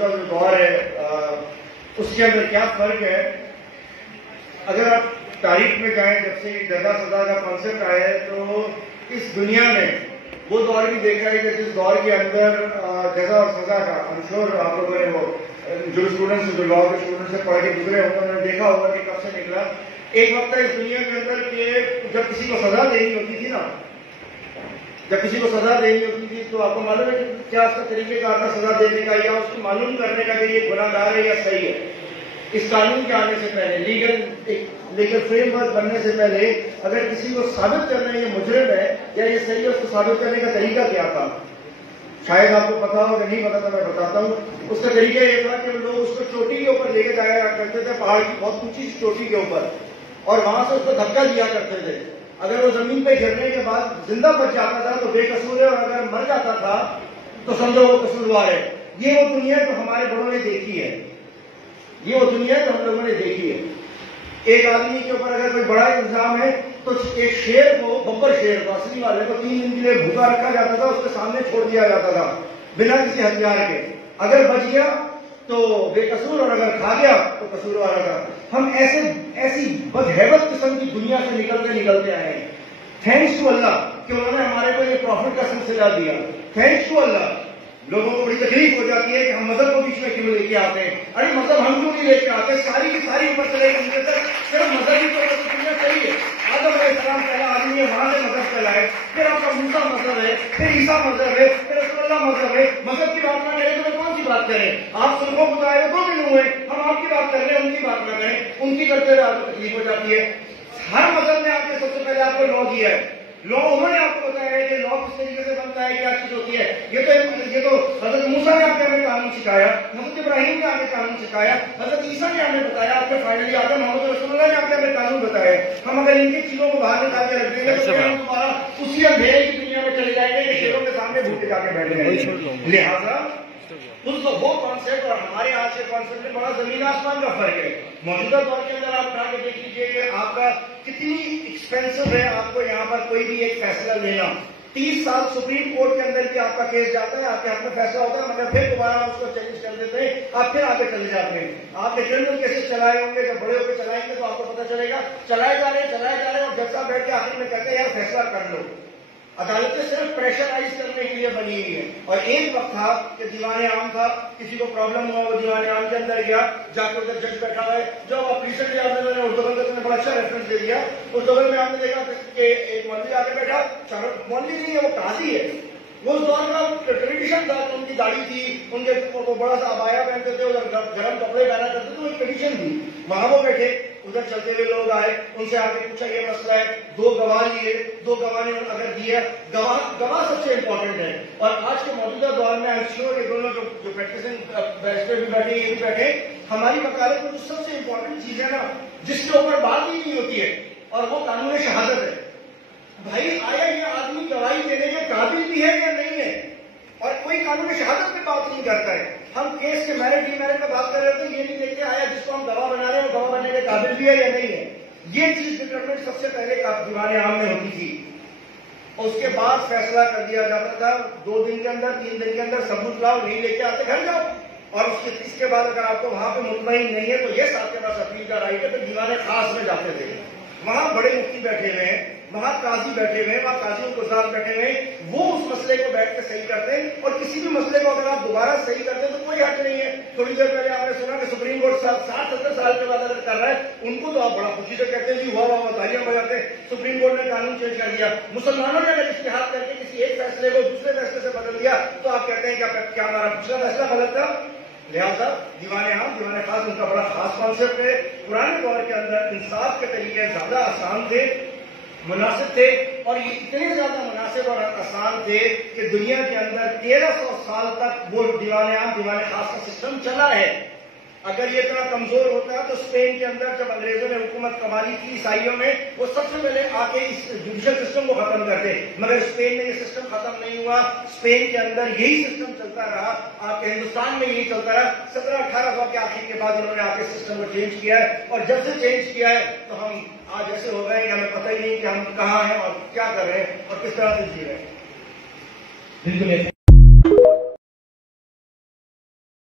موجودہ جو دور ہے اس کے اندر کیا فرق ہے. اگر آپ تاریخ میں جائیں جب سے جزا سزا کا کانسیپٹ آیا ہے تو اس دنیا میں وہ دور بھی دیکھا ہے کہ جس دور کے اندر جزا اور سزا کا انشور آپ لوگوں نے وہ جو اسٹوڈنٹس جو لا کے اسٹوڈنٹ سے پڑھ کے گزرے ہوتے ہیں انہوں نے دیکھا ہوگا کہ کب سے نکلا. ایک وقت ہے اس دنیا کے اندر کہ جب کسی کو سزا دینی ہوتی تھی نا، جب کسی کو سزا دینی ہوتی تھی تو آپ کو معلوم ہے کہ کیا اس کا طریقہ کار تھا سزا دینے کا، یا اس کو معلوم کرنے کا کہ یہ گناہ گار ہے یا صحیح ہے. اس قانون کے آنے سے پہلے لیگل فریم ورک بننے سے پہلے اگر کسی کو ثابت کرنا یہ مجرم ہے یا یہ صحیح ہے، اس کو ثابت کرنے کا طریقہ کیا تھا؟ شاید آپ کو پتا ہو، اگر نہیں پتا تو میں بتاتا ہوں. اس کا طریقہ یہ تھا کہ لوگ اس کو چوٹی کے اوپر لے کے جایا کرتے تھے، پہاڑ کی بہت اونچی چوٹی کے اوپر، اور وہاں سے اس کو دھکا دیا کرتے تھے. اگر وہ زمین پہ گرنے کے بعد زندہ بچ جاتا تھا تو بے قصور ہے، اور اگر مر جاتا تھا تو سمجھو وہ قصوروار ہے. یہ وہ دنیا جو ہمارے بڑوں نے دیکھی ہے، یہ وہ دنیا جو ہم لوگوں نے دیکھی ہے. ایک آدمی کے اوپر اگر کوئی بڑا الزام ہے تو ایک شیر کو، ببر شیر کو، اصلی والے کو 3 دن کے لیے بھوکا رکھا جاتا تھا، اس کے سامنے چھوڑ دیا جاتا تھا بنا کسی ہتھیار کے. اگر بچ گیا تو بے قصور، اور اگر کھا گیا تو قصوروار تھا. ہم ایسی بدہیبت قسم کی دنیا سے نکلتے آئے ہیں. تھینکس ٹو اللہ کہ انہوں نے ہمارے کو یہ پروفٹ کا سلسلہ دیا. تھینکس ٹو اللہ. لوگوں کو بڑی تکلیف ہو جاتی ہے کہ ہم مذہب کو بیچ میں کیوں لے کے آتے ہیں. ارے مذہب ہم کیوں نہیں لے کے آتے؟ ساری کی ساری اوپر چلے گی صرف مذہبی طور پر دنیا صحیح ہے. آدم علیہ السلام پہلا آدمی ہے، وہاں سے مذہب چلا ہے. پھر آپ کا موسیٰ مذہب ہے، پھر عیسیٰ مذہب ہے، پھر رسول اللہ مذہب ہے. مذہب کی بات نہ کریں تو کون سی بات کریں؟ آپ سرخوں کو آئے 2 دن ہوئے، ہم آپ کی بات کر رہے ہیں، ان کی بات نہ کریں. ان کی کرتے ہوئے آپ کو تکلیف ہو جاتی ہے. ہر مذہب نے آپ نے سب سے پہلے آپ کو لا دیا ہے. لا انہوں نے آپ کو بتایا ہے کہ لا کس طریقے سے بنتا ہے، کیا چیز ہوتی ہے. یہ تو حضرت موسیٰ نے آپ کو ہمیں قانون سکھایا، حضرت ابراہیم نے ہمیں قانون سکھایا، حضرت عیسیٰ نے ہمیں بتایا، آپ نے فائنلی آ کر محمد رسول اللہ نے آپ نے ہمیں قانون بتایا. ہم اگر ان کی چیزوں کو باہر نکال کے رکھ دیں گے تو ہم دوبارہ اسی اندھیرے کی دنیا میں چلے جائیں گے کہ شیروں کے سامنے بھوکے جا کے بیٹھ جائیں گے. لہٰذا وہ کانسیپٹ اور ہمارے آج کے کانسیپٹ میں بڑا زمین آسمان کا فرق ہے. موجودہ دور کے اندر آپ اٹھا کے دیکھ لیجیے کہ آپ کا کتنی ایکسپینسو ہے آپ کو یہاں پر کوئی بھی ایک فیصلہ لینا. 30 سال سپریم کورٹ کے اندر بھی آپ کا کیس جاتا ہے، آپ کے ہاتھ میں فیصلہ ہوتا ہے، مگر پھر دوبارہ اس کو چیلنج کر دیتے ہیں، آپ پھر آگے چلے جاتے ہیں. آپ نے کرمنل کیسز چلائے ہوں گے، جب بڑے ہو کے چلائیں گے تو آپ کو پتہ چلے گا چلائے جا رہے ہیں، اور جج صاحب بیٹھ کے آخر میں کہتے ہیں یار فیصلہ کر لو. عدالتیں صرف پریشرائز کرنے کے لیے بنی ہوئی ہے. اور ایک وقت تھا کہ دیوان عام تھا، کسی کو پرابلم ہوا وہ دیوان عام کے اندر گیا، جا کے ادھر جج بیٹھا ہوا ہے. جو آپ ریسنٹلی آپ نے اردو میں بڑا اچھا ریفرنس دے دیا. اس دور میں آپ نے دیکھا کہ ایک مولوی آ کے بیٹھا، مولوی نہیں ہے وہ قاضی ہے. وہ اس دور کا ٹریڈیشن تھا، ان کی داڑھی تھی، ان کے بڑا سا عبایا پہنتے تھے، ادھر گرم کپڑے پہنا کرتے تھے، وہ ایک ٹریڈیشن تھی. وہاں وہ بیٹھے، ادھر چلتے ہوئے لوگ آئے، ان سے آگے پوچھا یہ مسئلہ ہے. 2 گواہ لیے، 2 گواہ نے اگر دیا، گواہ سب سے امپورٹنٹ ہے. اور آج کے موجودہ دور میں یہ دونوں جو پریکٹسنگ بیرسٹر بھی بیٹھے، یہ بھی بیٹھے، ہماری وکالت میں جو سب سے امپورٹنٹ چیز ہے نا جس کے اوپر بات ہی نہیں ہوتی ہے، اور وہ قانون شہادت ہے. بھائی آیا یہ آدمی گواہی دینے کے قابل بھی ہے یا نہیں ہے؟ اور کوئی قانون شہادت پہ بات نہیں کرتا ہے. ہم کیس کے میرٹ ڈی میرٹ پہ بات کر رہے تھے، یہ نہیں دیکھتے آیا جس کو ہم گواہ بنا رہے ہیں وہ گواہ بننے کے قابل بھی ہے یا نہیں ہے. یہ چیز ڈٹرمنٹ سب سے پہلے دیوان عام میں ہوتی تھی. اس کے بعد فیصلہ کر دیا جاتا تھا 2 دن کے اندر، 3 دن کے اندر ثبوت لاؤ، نہیں لے کے آتے گھر جاؤ. اور اس کے بعد اگر آپ کو وہاں پہ مطمئن نہیں ہے تو یہ آپ کے پاس اپیل کا رائٹ ہے. پھر دیوان خاص میں جاتے تھے، وہاں بڑے مفتی بیٹھے ہوئے ہیں، وہاں قاضی بیٹھے ہوئے ہیں، وہاں قاضیوں کو ذات بیٹھے ہوئے ہیں، وہ اس مسئلے کو بیٹھ کے صحیح کرتے ہیں. اور کسی بھی مسئلے کو اگر آپ دوبارہ صحیح کرتے ہیں تو کوئی حق نہیں ہے. تھوڑی دیر پہلے آپ نے سنا کہ سپریم کورٹ 60-70 سال کے بعد اگر کر رہا ہے، ان کو تو آپ بڑا خوشی سے کہتے ہیں جی ہوا تالیاں بجاتے ہیں، سپریم کورٹ نے قانون چینج کر دیا. مسلمانوں نے اگر اجتہاد کر کے کسی ایک فیصلے کو دوسرے فیصلے سے بدل دیا تو آپ کہتے ہیں کہ کیا ہمارا پچھلا فیصلہ غلط تھا. لہٰذا دیوان عام، دیوان خاص ان کا بڑا خاص کانسیپٹ ہے. پرانے دور کے اندر انصاف کے طریقے زیادہ آسان تھے، مناسب تھے، اور یہ اتنے زیادہ مناسب اور آسان تھے کہ دنیا کے اندر 1300 سال تک وہ دیوان عام، دیوان خاص کا سسٹم چلا ہے. اگر یہ اتنا کمزور ہوتا ہے تو اسپین کے اندر جب انگریزوں نے حکومت کمانی تھی عیسائیوں میں، وہ سب سے پہلے آ کے اس جوڈیشل سسٹم کو ختم کرتے، مگر اسپین میں یہ سسٹم ختم نہیں ہوا. اسپین کے اندر یہی سسٹم چلتا رہا، آپ کے ہندوستان میں یہی چلتا رہا. 1700-1800 کے آخر کے بعد انہوں نے آ کے سسٹم کو چینج کیا ہے، اور جب سے چینج کیا ہے تو ہم آج ایسے ہو گئے کہ ہمیں پتہ ہی نہیں کہ ہم کہاں ہیں اور کیا کر رہے ہیں اور کس طرح سے جی رہے ہیں. بالکل